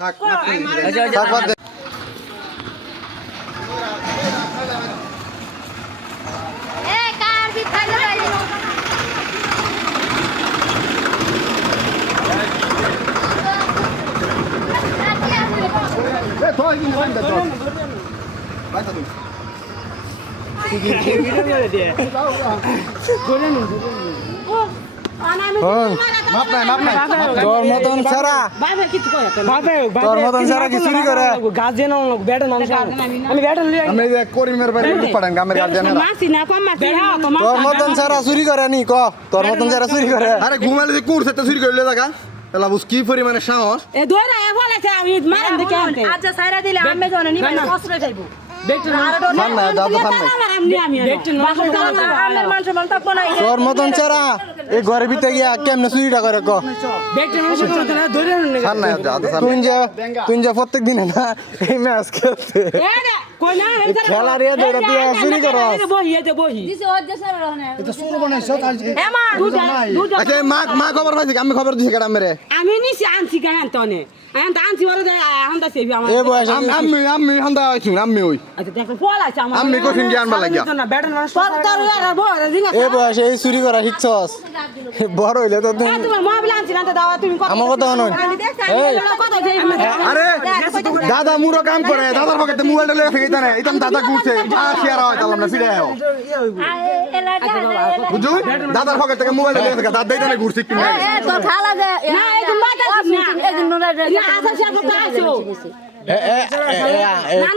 থাক থাক বাদ দে। মাপ নাই মাপ নাই তোর মতন সারা তোর মতন সারা কি চুরি করে গার্জেন ব্যাটন আমি ব্যাটন আমি যে করিমের বাড়ি পাঠান গ্রামের গার্জেনেরা তোর মতন সারা চুরি করে নি ক তোর মতন সারা চুরি করে আরে ঘুমালে যে কুরছে তো চুরি করলে দেখা এলা বুঝ কি পরিমাণে সাহস এ দইরা এ বলেছে আমি মারাম দেখে আনতে আচ্ছা সাইরা দিলে আমি জনে নিবা কষ্ট খাইবো তোর মতন চারা এই ঘরের ভিতরে গিয়া কেমনে চুরিটা করে ক তুই যে প্রত্যেক দিনে না এই ম্যাচ খেলতে খেলার চুরি কর মা খবর পাইছি আমি খবর দিছি কেডা মেরে আমি নিছি আনছি গান তনে আনছি ওরে হান্দা সেবি আমার এ বয়স আমি হান্দা আইছি আমি ওই আচ্ছা দেখো পলাইছে আমার আমি কঠিন জ্ঞান বা লাগিয়া এ বয়স এই চুরি করা শিখছস বড় হইলে তো তুমি তোমার মোবাইল আনছি না দাও তুমি আমার কথা শুনুন আরে দাদা মুরো কাম করে দাদার পকেটে মোবাইলটা লয়ে ফেকিতা না ইতাম দাদা ঘুরছে শেয়ার হয় তাহলে না ফিরে আও বুঝু দাদার পকেট থেকে মোবাইল লয়ে ফেকা দাদা দেইতা না ঘুরছে কি না তো খালা দে না একদিন বাতা একদিন নোরা না আচ্ছা সব কাছো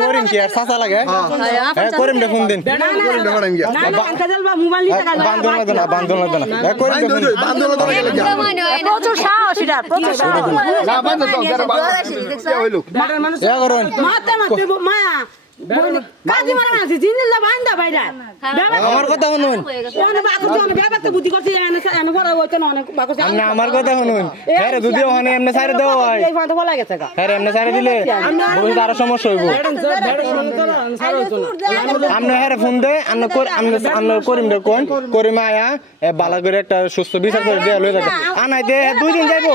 করিম কি আর সাসা লাগে করিম দে ফোন দিন করিম দে মারাম গিয়া না না কাজল বা মোবাইল নিতে কাজ বান্দন না করিম দে বান্দন না প্রচুর সাহস এটা প্রচুর সাহস না বান্দন তো যারা হইলো এ করুন মাতে মাতে মায়া কাজী মারা আছে জিনিলা বান্দা বাইরা আমার কথা শুনুন ওনে বাকু জনে ব্যাপারটা বুদ্ধি করতে এনে বড় হইতে না অনেক বাকু না আমার কথা শুনুন আরে যদি ওখানে এমনি সাইরে দেওয়া হয় এই ফান্তা বলা গেছে গা আরে এমনি সাইরে দিলে বহুত আরো সমস্যা হইব আমনে হারে ফোন দে আমনে করিম দে কোন করিম আয়া বালা করে একটা সুস্থ বিচার করে দেয়া লই যাবে আনাই দে দুই দিন যাইবো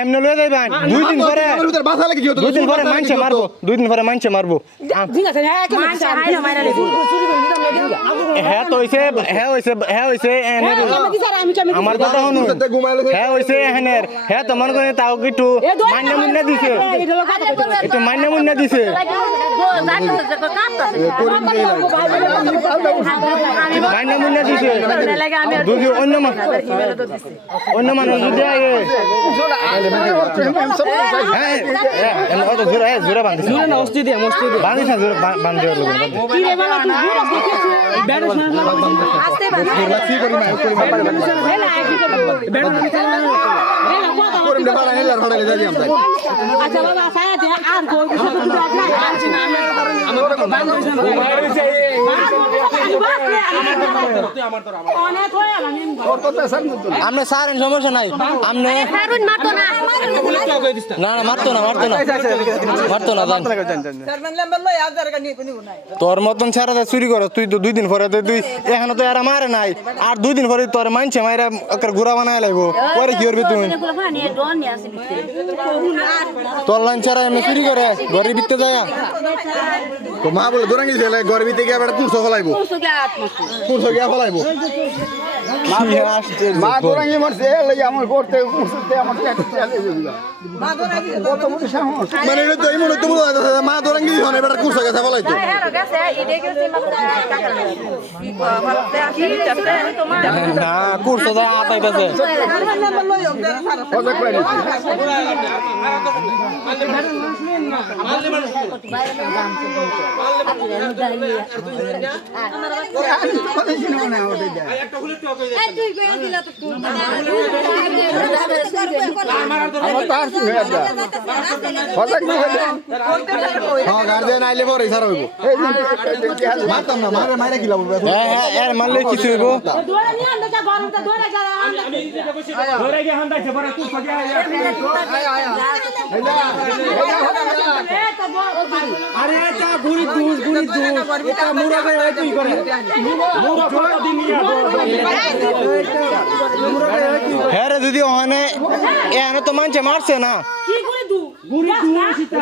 এমনে লই যাইবেন দুই দিন পরে বাসা লাগি দিও দুই দিন পরে মানছে মারবো দুই দিন পরে মানছে মারবো হ্যাঁ তো হইছে আমার কথা শুনুন হ্যাঁ হইছে এখানের হ্যাঁ তো মনে করেন তাও একটু মান্য মুন্য দিছে একটু মান্য মুন্য দিছে মান্য মুন্য দিছে যদি অন্য মানুষ যদি জোরে বান্ধি জোরে না অস্তি দিয়ে বান্ধিস না জোরে বান্ধি কি রে বাবা তুই পুরো ব্যাট আস্তে বান্ধি কি করি না হেলা কি করব ব্যাট হেলা কথা করিম দে বাড়া হেলার ভাড়া লই যাই আমরা আচ্ছা বাবা সায়া দে আর কই কিছু তো না আনছি না আমি বান্ধি আমনে সারেন সমস্যা নাই আমনে হারুন মারতো না না মারতো না তোর মতন ছাড়া চুরি কর তুই তো 2 দিন পরে তুই এখানে তো এরা মারে নাই আর 2 দিন পরে তোর মানছে মাইরা ওকে ঘুরা বানায় লাগবো পরে কি করবি তুই তোর লাইন ছাড়া এমনি চুরি করে ঘরের ভিতরে যায় তো মা বলে দৌড়াঙ্গি ছেলে ঘরের ভিতরে গিয়ে আবার কুরসো ফলাইবো কুরসো গিয়া ফলাইবো মা দৌড়াঙ্গি মারছে লাগি আমার করতে কুরসোতে আমার মা দৌড়াঙ্গি কত বড় সাহস মানে এটা তো এমন তো মা দৌড়াঙ্গি হনে এবার কুরসো গেছে ফলাইতো না কুরসো দা আতাইতাছে ওজা কই গার্জেন আইলে পরে সারা হইব মারতাম না মারে কি লাভ হ্যাঁ এর মারলে কিছু হইব আরে এটা গুড়ি দুষ এটা মুরা ভাই হয় তুই করে মুরা ফটো দিন হ্যাঁ রে দিদি ওখানে এখানে তো মানছে মারছে না কি করে দু গুড়ি দুষ ইতা।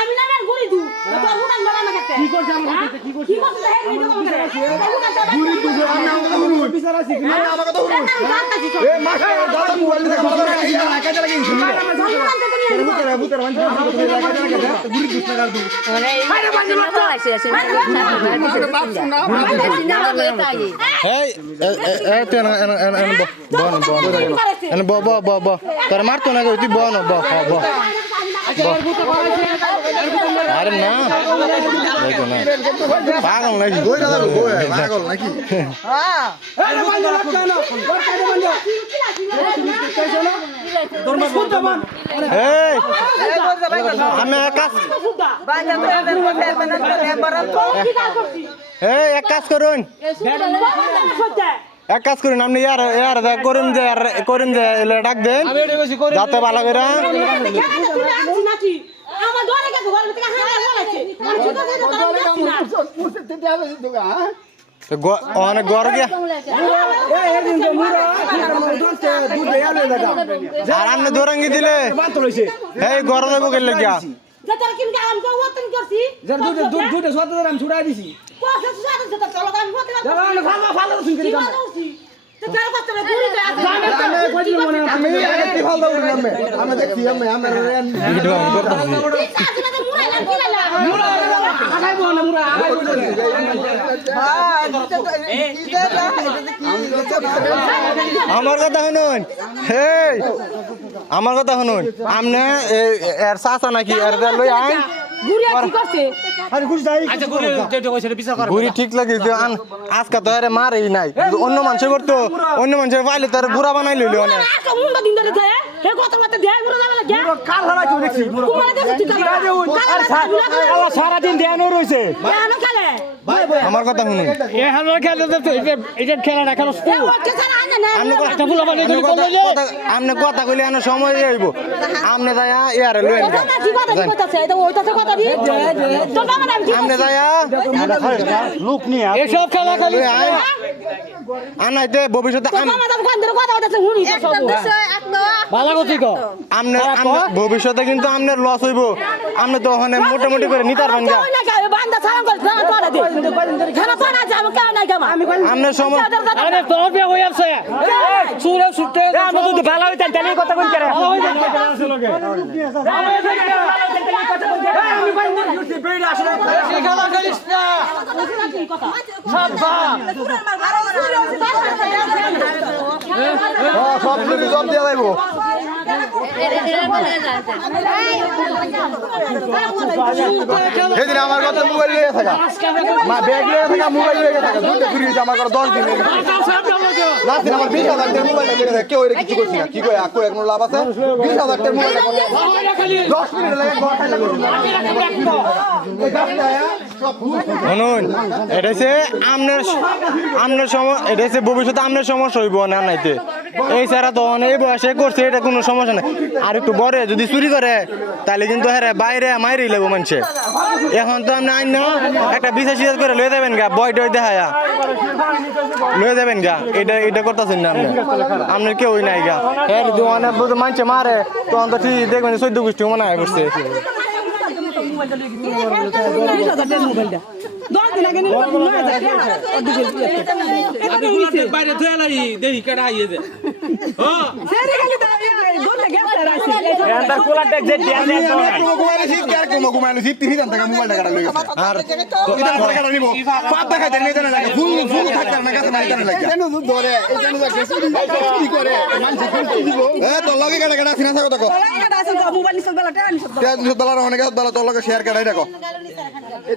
আমি না গুড়ি দু তোর হুদান বলা না কাটে কি করছ আমার কাছে কি করছ? কি করছ হে এই তো করে গুড়ি দুষ আমি আমাকে তো হুন বিচার আছে কি? আমাকে তো এ মাখা দাদা মোবাইল দেখে কথা রাখি না কাজে লাগি শুনি বুতরা মানে গুড়ি দুষ টাকা দু আরে বাজে মারতো এই তেন বন ব তোর মারতো না তুই বন ব আরে না দেখো না পাগল নাকি পাগল নাকি আরে বাজে লাগছে না ওর কাজে বন্ধ তোর মা শুনতে মান এই আমি এক কাজ এই এক কাজ করুন এক কাজ করুন আপনি ইয়ার করিম যে এলে ডাক দেন যাতে ভালো করে আমার দরে গেছে ঘর থেকে হাঁটা বলাছে আমি ছোট ছোট অনেক গড় গিয়া এই এদিন তো মুরা দোস্ত দুধ দেয়া লই লাগা আর আপনি দোরঙ্গি দিলে বান্ত লইছে এই গড় দেবো গেলে গিয়া যেটা কিন্তু আমি তো ওতন করছি যার দুধ সত আমি ছুড়াই দিছি কোসা সুসাদ যেটা চলো আমি হতে যারা ভালো শুন করি কাম তো তার কথা গুলি তো আছে আমি কইছিল মনে আমি আগে কি ভালো দাও আমি দেখছি আমি ভিডিও করতেছি ঠিক আছে না মুরাই না কি লাগা মুরা আগাই বল মুরা আগাই বল আমার কথা শুনুন হেই আমার কথা শুনুন আমনে এর চাচা নাকি এর লই আইন গুড়ি কি করছে আরে ঘুষ যাই আচ্ছা গুলি যেটা কইছে বিচার কর গুড়ি ঠিক লাগে যে আজকে তো আরে মারেই নাই অন্য মানুষে করতো অন্য মানুষের পাইলে তার বুড়া বানাই লইলো অনেক আজকে মুন্ডা দিন ধরে দেয় হে কথা কথা দেয় মুরা যাবে লাগে কাল হারা কি দেখছি কুমার দেখছ তুই আল্লাহ সারা দিন দেয়ানো রইছে কেন খেলে আমার কথা শুনুন এ হালো খেলে তো এটা খেলা না খেলা এ ওকে ছাড়া আনে না আমনে একটা ফুলা বানিয়ে দিলি কোন আমনে কথা কইলে আনো সময় হইব আমনে যায়া ইয়ারে লইন কথা কি কথা কি কথা এটা ওইটা কথা দি তো বাবা নাম কি আমনে যায়া লোক নিয়ে এসব খেলা খালি আনাইতে ভবিষ্যতে বাবা দাম কান ধরে কথা হইতাছে হুনি তো ভালো কথা কো আমনে ভবিষ্যতে কিন্তু আমনের লস হইব আমনে তো ওখানে মোটামুটি করে নিতে পারবেন না বান্দা সালাম করে করে দে খানা পানা যাবো কেন নাই জামা আমনের সময় আরে তোর বিয়ে হই আছে সুরে সুটে আমি তো ভালো হইতাম তাহলে কথা কোন করে ভালো হইতাম আমি বাইন্দা করছি বেড়া আসলে খেলা খেলিস না সাব্বা সব কিছু জব দিয়া যাইব সেদিন আমার কথা মোবাইল লিয়ে থাকা মা ব্যাগ লিয়ে থাকা মোবাইল লিয়ে থাকা দুটো ফ্রি হইছে আমার কথা 10 দিন লাস্ট দিন আমার 20,000 টাকার মোবাইল লিয়ে থাকা কেউ এর কিছু করছি না কি কই আকো কোনো লাভ আছে 20,000 টাকার মোবাইল 10 মিনিট লাগে ঘর খাইলা শুনুন এটা হচ্ছে আমনের সময় এটা হচ্ছে ভবিষ্যতে আমনের সমস্যা হইব না নাইতে এই ছাড়া তো এই বয়সে করছে এটা কোনো সমস্যা নাই আর একটু বড় যদি চুরি করে তাহলে কিন্তু হ্যাঁ বাইরে মাইরেই লাগবো মানুষে এখন তো আপনি আইন না একটা বিশেষ করে লয়ে যাবেন গা বয় টয় দেখায়া লয়ে যাবেন গা এটা করতেছেন না আপনি আপনার কেউই নাই গা হ্যাঁ অনেক মানুষে মারে তখন তো ঠিক দেখবেন 14 গোষ্ঠী মনে হয় করছে বাইরে ধুয়ে লাই দেহি কেডা আইয়ে দে ও এন্ডার কোলা টেক যে দিয়া দে আর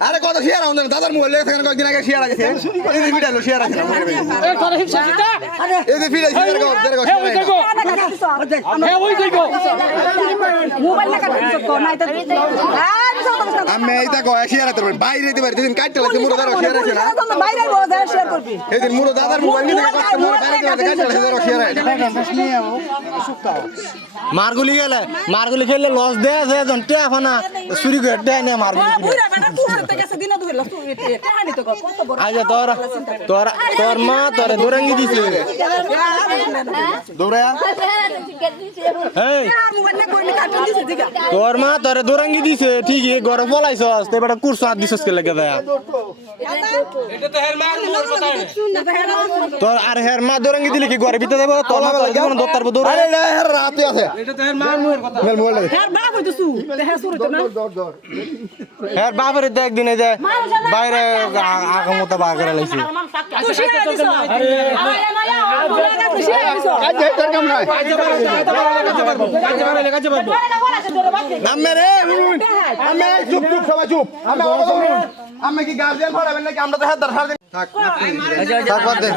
আরে কত শেয়ার আমাদের দাদার মোবাইল কয়েকদিন আগে শেয়ার আছে শেয়ার আছে এ তোর হিংসা চিতা এই যে ফিরে শেয়ার হে ওই দেখো মোবাইল না কাটছো নাই তো আমি এইটা কয় শেয়ার করতে পারি বাইরে দিতে পারি যেদিন কাটতে লাগছে মুড়ো দাদা শেয়ার আছে না বাইরে বোঝা শেয়ার করবি এদিন মুড়ো দাদার মোবাইল নিয়ে কাটতে মুড়ো বাইরে দিতে কাটতে লাগছে দাদা শেয়ার আছে মারগুলি খেলে লস দেয়া যায় জন তে এখন চুরি করে দেয় না মারগুলি বুড়া বেটা তুই হারতে গেছে দিন ধরে তুই কাহানি তো কত বড় আজ তোর মা তোরে দোরাঙ্গি দিছে দৌড়ায়া এই আর মোবাইল না কইলে কাটন দিছে দিগা তোর মা তোরে দোরাঙ্গি দিছে ঠিকই ঘরে পলাইছস তে বেটা কুরস হাত দিছস কে লাগে দেয়া তোর আর হের মা দোরাঙ্গি দিলে কি ঘরে ভিতরে দেব তোর মা তোর জীবন দত্তার দৌড় আরে না হের রাতে আছে এটা তো এর মার মুয়ের কথা মেল মোবাইল আর বাপ হইতো দেহ শুরু তো না হের বাপের দেখ দিনে যে বাইরে আগামতা বা করে লাইছে তুই শিয়া দিছ আরে মায়া ওরা তুই শিয়া দিছ কাজ যাইতার কাম নাই কাজে পারবো নামে রে আমি চুপ চুপ সবাই চুপ আমি আমি কি গার্জিয়ান পড়াবেন নাকি আমরা তো হাত ধর সারা দিন থাক থাক বাদ দে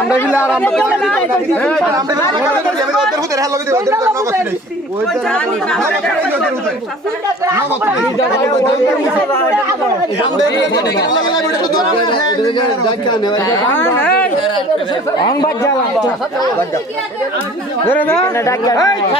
আমরা গিলা আর আমরা ওদের হুদের হেল লগি ওদের নগদ ছিল ওদের ধরে না এই